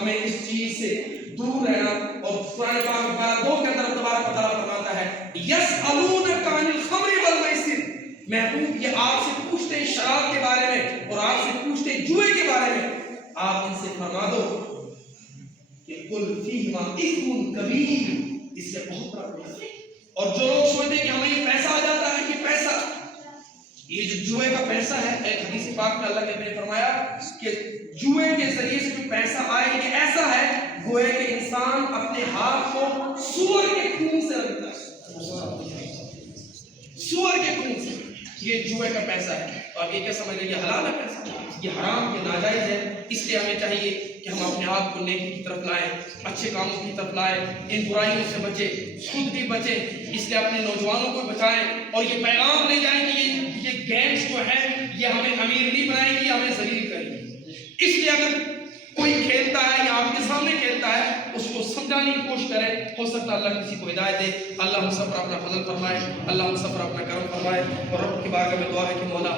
ہمیں اس چیز سے دور رہنا. اور قرآن پاک میں 2 کے اندر تبارک و تعالیٰ فرماتا ہے یسألونک عن الخمر والمیسر، محبوب یہ آپ سے پوچھتے ہیں شراب کے بارے میں اور آپ سے پوچھتے ہیں جوئے کے بارے میں، آپ ان سے فرما دو کہ قل فیہما اثم کبیر، اس سے بہت بڑا گناہ ہے. اور جو لوگ سوچتے ہیں کہ ہمیں یہ پیسہ آ جاتا ہے، یہ پیسہ، یہ جو جوئے کا پیسہ ہے، ایک حدیث پاک میں اللہ کے نبی نے فرمایا کہ جوئے کے ذریعے سے جو پیسہ آئے یہ ایسا ہے گویا کہ انسان اپنے ہاتھ کو سور کے خون سے رگڑتا ہے، سور کے خون سے. یہ جوئے کا پیسہ ہے. تو آپ یہ کیا سمجھ لیں، یہ حلال ہے پیسہ؟ یہ حرام، یہ ناجائز ہے. اس لیے ہمیں چاہیے کہ ہم اپنے آپ کو نیکی کی طرف لائیں، اچھے کاموں کی طرف لائیں، ان برائیوں سے بچیں، خود بھی بچیں. اس لیے اپنے نوجوانوں کو بچائیں اور یہ پیغام لے جائیں کہ یہ گیمز جو ہے یہ ہمیں امیر نہیں بنائیں گی، ہمیں ذلیل کریں گی. اس لیے اگر کوئی کھیلتا ہے یا آپ کے سامنے کھیلتا ہے اس کو سمجھانے کی کوشش کریں. ہو سکتا ہے اللہ کسی کو ہدایت دے. اللہ ہم سب پر اپنا فضل فرمائے، اللہ ہم سب پر اپنا کرم فرمائے. اور رب کی بارگاہ میں دعا ہے کہ مولا